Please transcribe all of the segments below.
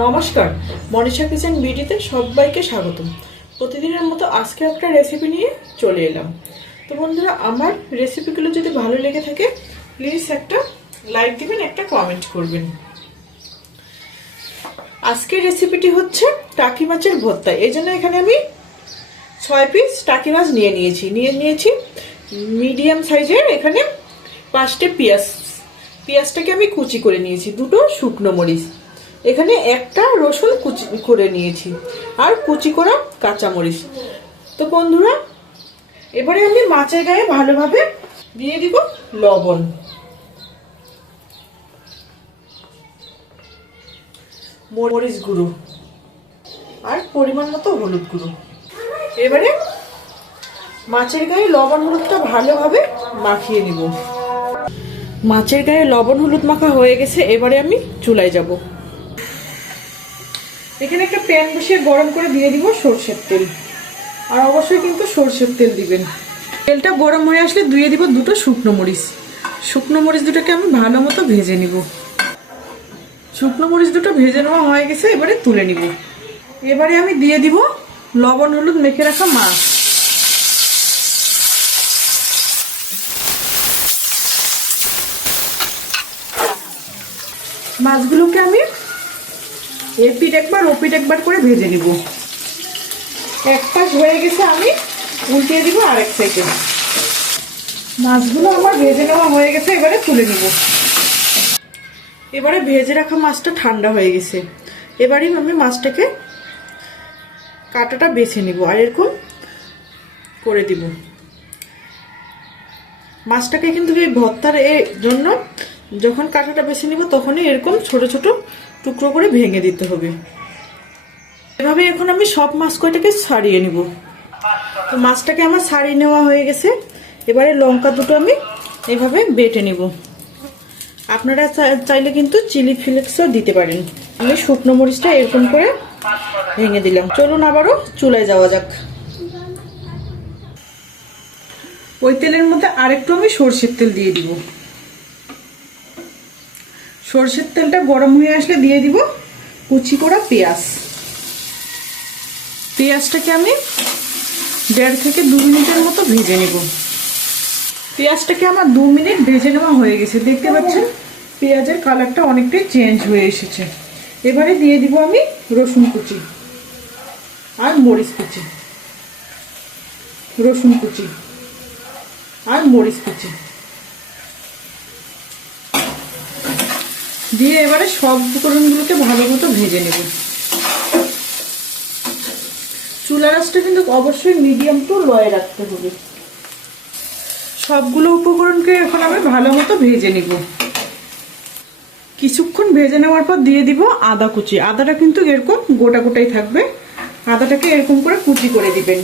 নমস্কার, মনীষা কিচেন বিডিতে সবাইকে স্বাগতম। প্রতিদিনের মতো আজকে একটা রেসিপি নিয়ে চলে এলাম। তো বন্ধুরা, আমার রেসিপিগুলো যদি ভালো লেগে থাকে প্লিজ একটা লাইক দিবেন, একটা কমেন্ট করবেন। আজকের রেসিপিটি হচ্ছে টাকি মাছের ভর্তা। এই জন্য এখানে আমি ছয় পিস টাকি মাছ নিয়ে নিয়েছি। নিয়ে নিয়েছি মিডিয়াম সাইজের এখানে পাঁচটে পেঁয়াজ। পেঁয়াজটাকে আমি কুচি করে নিয়েছি, দুটো শুকনো মরিচ। এখানে একটা রসুন কুচি করে নিয়েছি আর কুচি করা কাঁচামরিচ। তো বন্ধুরা, এবারে আমি মাছের গায়ে ভালোভাবে দিয়ে দিব লবণ। মরিচ গুঁড়ো আর পরিমাণ মতো হলুদ গুঁড়ো। এবারে মাছের গায়ে লবণ হলুদটা ভালোভাবে মাখিয়ে নিব। মাছের গায়ে লবণ হলুদ মাখা হয়ে গেছে, এবারে আমি চুলায় যাব। এখানে একটা প্যান বসিয়ে গরম করে দিয়ে দিব সর্ষের তেল। আর অবশ্যই কিন্তু সর্ষের তেল দিবেন। তেলটা গরম হয়ে আসলে ধুয়ে দিব দুটো শুকনো মরিচ। শুকনো মরিচ দুটোকে আমি ভালো মতো ভেজে নিব। শুকনো মরিচ দুটো ভেজে নেওয়া হয়ে গেছে, এবারে তুলে নিব। এবারে আমি দিয়ে দিব লবণ, হলুদ, মেখে রাখা মাছ। মাছগুলোকে আমি এপিট একবার, ওপিট একবার করে ভেজে নিব। এক পাশ হয়ে গেছে, আমি উল্টিয়ে দিব আরেক সাইডে। মাছগুলো আমার ভেজে নেওয়া হয়ে গেছে, এবারে তুলে নিব। এবারে ভেজে রাখা মাছটা ঠান্ডা হয়ে গেছে। এবারে আমি মাছটাকে কাঁটাটা বেছে নিব আর এরকম করে দিব। মাছটাকে কিন্তু এই ভর্তার এর জন্য যখন কাঁটাটা বেছে নিব, তখনই এরকম ছোট ছোট টুকরো করে ভেঙে দিতে হবে। এভাবে এখন আমি সব মাছ কয়টাকে ছাড়িয়ে নিব। তো মাছটাকে আমার ছাড়িয়ে নেওয়া হয়ে গেছে। এবারে লঙ্কা দুটো আমি এভাবে বেটে নিব। আপনারা চাইলে কিন্তু চিলি ফ্লেক্সও দিতে পারেন। আমি শুকনো মরিচটা এরকম করে ভেঙে দিলাম। চলুন আবারও চুলায় যাওয়া যাক। ওই তেলের মধ্যে আরেকটু আমি সর্ষের তেল দিয়ে দিব। সর্ষের তেলটা গরম হয়ে আসলে দিয়ে দিব কুচি করা পেঁয়াজ। পেঁয়াজটাকে আমি দেড় থেকে দু মিনিটের মতো ভেজে নেব। পেঁয়াজটাকে আমার দু মিনিট ভেজে নেওয়া হয়ে গেছে। দেখতে পাচ্ছেন, পেঁয়াজের কালারটা অনেকটাই চেঞ্জ হয়ে এসেছে। এবারে দিয়ে দিব আমি রসুন কুচি আর মরিচ কুচি। রসুন কুচি আর মরিচ কুচি। দিয়ে এবারে সব উপকরণগুলোকে ভালো মতো ভেজে নেব। চুলা রাসটা কিন্তু অবশ্যই মিডিয়াম টু লয়ে রাখতে হবে। সবগুলো উপকরণকে এখন আমি ভালো মতো ভেজে নিব। কিছুক্ষণ ভেজে নেওয়ার পর দিয়ে দিব আদা কুচি। আদাটা কিন্তু এরকম গোটা গোটাই থাকবে। আদাটাকে এরকম করে কুচি করে দিবেন।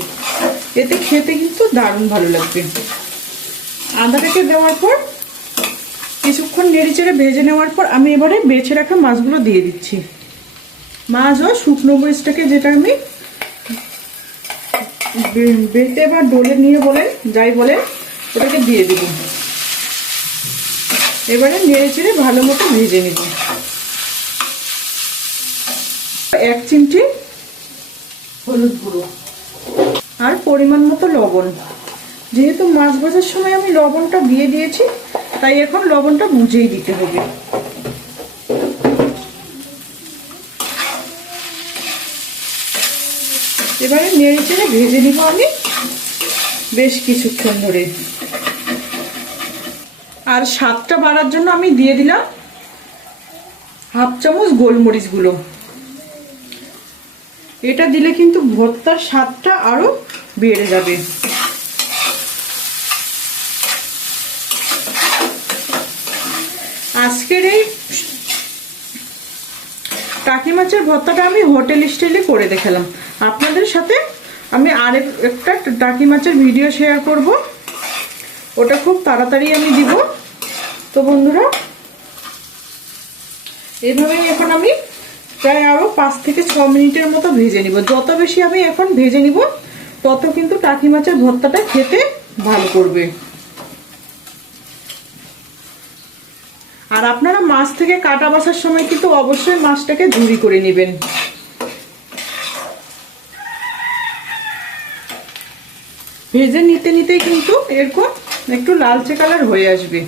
এতে খেতে কিন্তু দারুণ ভালো লাগবে। আদাটাকে দেওয়ার পর কিছুক্ষণ নেড়েচেড়ে ভেজে নেওয়ার পর আমি এবারে বেছে রাখা মাছগুলো দিয়ে দিচ্ছি। মাছ ও শুকনো মরিচটাকে যেটা আমি বেটে বা ডোলে নিয়ে বলেন, যাই বলেন ওটাকে দিয়ে দিব। এবারে নেড়ে চেড়ে ভালো মতো ভেজে নিব। এক চিমটি হলুদ গুঁড়ো আর পরিমাণ মতো লবণ। যেহেতু মাছ ভাজার সময় আমি লবণটা দিয়ে দিয়েছি তাই এখন লবণটা বুঝেই দিতে হবে। এবারে নেড়ে চেড়ে ভেজে নিব আমি বেশ কিছুক্ষণ ধরে। আর স্বাদটা বাড়ার জন্য আমি দিয়ে দিলাম হাফ চামচ গোলমরিচগুলো এটা দিলে কিন্তু ভর্তার স্বাদটা আরও বেড়ে যাবে। আজকের এই টাকি মাছের ভর্তাটা আমি হোটেল স্টাইলে করে দেখালাম। আপনাদের সাথে আমি আরেক একটা টাকি মাছের ভিডিও শেয়ার করব। ওটা খুব তাড়াতাড়ি আমি দিব। তো বন্ধুরা এইভাবেই এখন আমি প্রায় আরও পাঁচ থেকে ছ মিনিটের মতো ভেজে নিব। যত বেশি আমি এখন ভেজে নিব, তত কিন্তু টাকি মাছের ভর্তাটা খেতে ভালো করবে। আর আপনারা মাছ থেকে কাটা বাসার সময় কিন্তু অবশ্যই মাছটাকে ঝুরি করে নেবেন। ভেজে নিতে নিতেই কিন্তু এরকম একটু লালচে কালার হয়ে আসবে।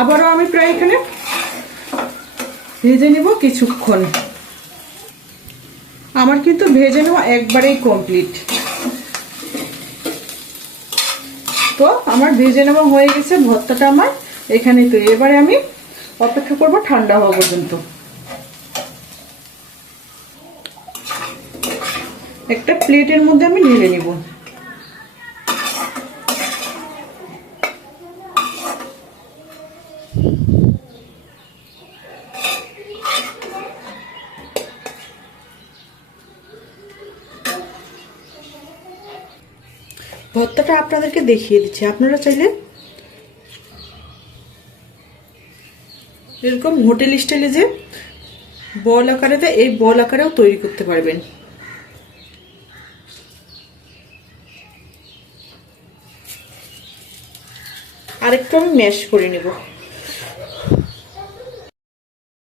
আবারও আমি প্রায় এখানে ভেজে নিব কিছুক্ষণ। আমার কিন্তু ভেজে নেওয়া একবারেই কমপ্লিট তো আমার ভেজে নেওয়া হয়ে গেছে, ভর্তাটা আমার এখানেই তো। এবারে আমি অপেক্ষা করব ঠান্ডা হওয়া পর্যন্ত। একটা প্লেটের মধ্যে আমি ঢেলে নিব। ভর্তাটা আপনাদেরকে দেখিয়ে দিচ্ছি। আপনারা চাইলে এরকম হোটেল স্টাইলে যে বল আকারে এই বল আকারেও তৈরি করতে পারবেন। আরেকটু আমি ম্যাশ করে নেব।